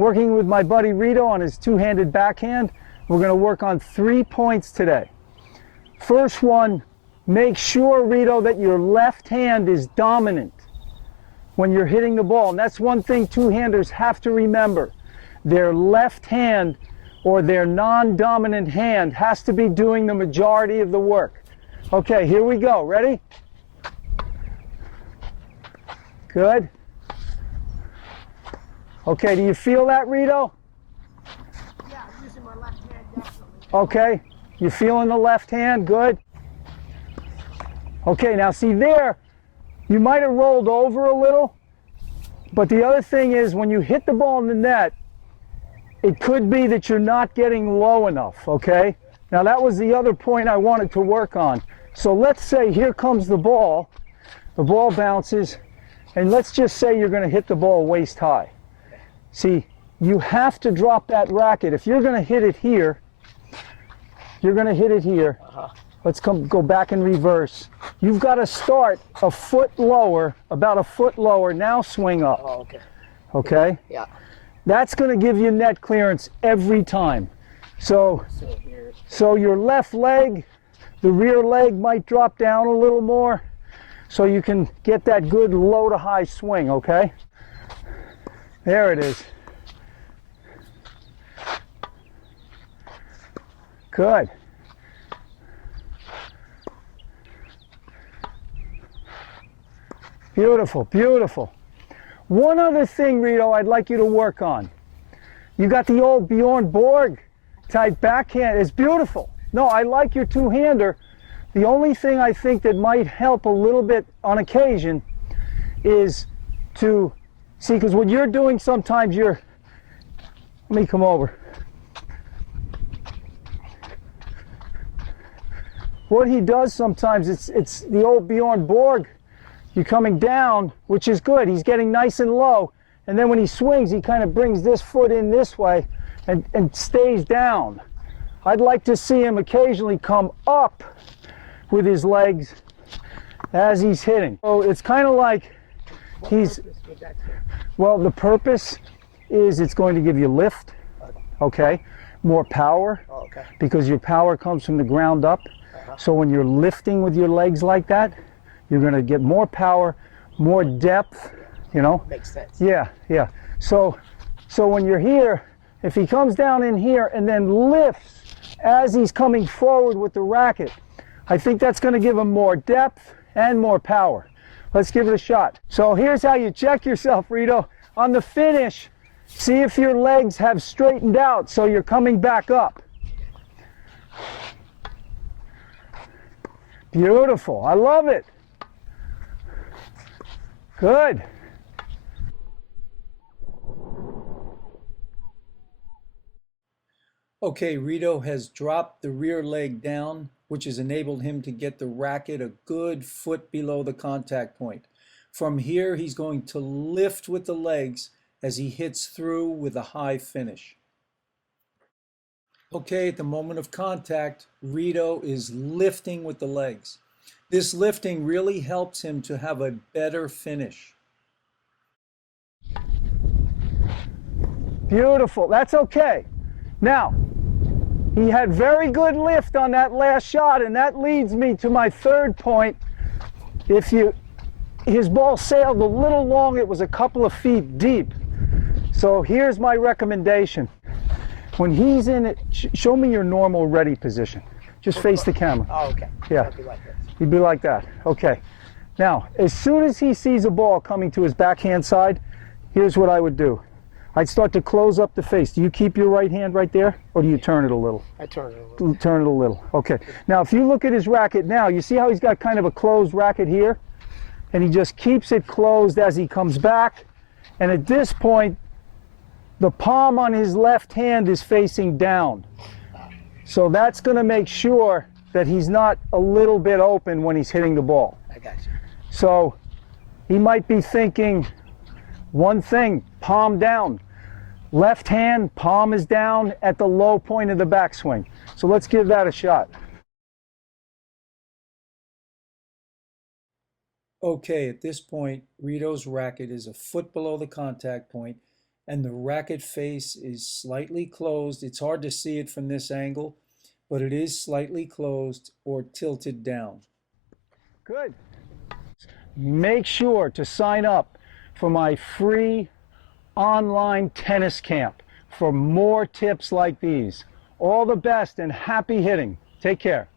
working with my buddy Rito on his two-handed backhand. We're going to work on 3 points today. First one, make sure, Rito, that your left hand is dominant when you're hitting the ball. And that's one thing two-handers have to remember. Their left hand or their non-dominant hand has to be doing the majority of the work. Okay, here we go. Ready? Good. Okay, do you feel that, Rito? Yeah, I'm using my left hand definitely. Okay, you feeling the left hand? Good. Okay, now see there, you might have rolled over a little, but the other thing is when you hit the ball in the net, it could be that you're not getting low enough, okay? Now that was the other point I wanted to work on. So let's say here comes the ball bounces, and let's just say you're going to hit the ball waist high. See, you have to drop that racket. If you're going to hit it here, you're going to hit it here. Let's go back in reverse. You've got to start a foot lower, about a foot lower, now swing up. Oh, okay. Okay? Yeah. That's going to give you net clearance every time. So your left leg, the rear leg might drop down a little more so you can get that good low to high swing, okay? There it is. Good. Beautiful, beautiful. One other thing, Rito, I'd like you to work on. You got the old Bjorn Borg type backhand. It's beautiful. No, I like your two-hander. The only thing I think that might help a little bit on occasion is to see, because what you're doing sometimes let me come over. What he does sometimes, it's the old Bjorn Borg. You're coming down, which is good. He's getting nice and low. And then when he swings, he kind of brings this foot in this way and stays down. I'd like to see him occasionally come up with his legs as he's hitting. So it's kind of like well, the purpose is it's going to give you lift, okay, more power, because your power comes from the ground up. So when you're lifting with your legs like that, you're going to get more power, more depth, you know. Makes sense. Yeah, yeah. So when you're here, if he comes down in here and then lifts as he's coming forward with the racket, I think that's going to give him more depth and more power. Let's give it a shot. So here's how you check yourself, Rito. On the finish, see if your legs have straightened out so you're coming back up. Beautiful. I love it. Good. Okay, Rito has dropped the rear leg down, which has enabled him to get the racket a good foot below the contact point. From here, he's going to lift with the legs as he hits through with a high finish. Okay, at the moment of contact, Rito is lifting with the legs. This lifting really helps him to have a better finish. Beautiful. That's okay. Now, he had very good lift on that last shot, and that leads me to my third point. His ball sailed a little long, it was a couple of feet deep. So here's my recommendation. When he's in it, show me your normal ready position. Just face the camera. Oh, okay. Yeah. I'll be like this. You'd be like that. Okay. Now, as soon as he sees a ball coming to his backhand side, here's what I would do. I'd start to close up the face. Do you keep your right hand right there, or do you turn it a little? I turn it a little. Turn it a little. Okay. Now, if you look at his racket now, you see how he's got kind of a closed racket here? And he just keeps it closed as he comes back. And at this point, the palm on his left hand is facing down. So that's going to make sure that he's not a little bit open when he's hitting the ball. I got you. So he might be thinking one thing, palm down. Left hand, palm is down at the low point of the backswing. So let's give that a shot. Okay, at this point, Rito's racket is a foot below the contact point, and the racket face is slightly closed. It's hard to see it from this angle, but it is slightly closed or tilted down. Good. Make sure to sign up for my free online tennis camp for more tips like these. All the best and happy hitting. Take care.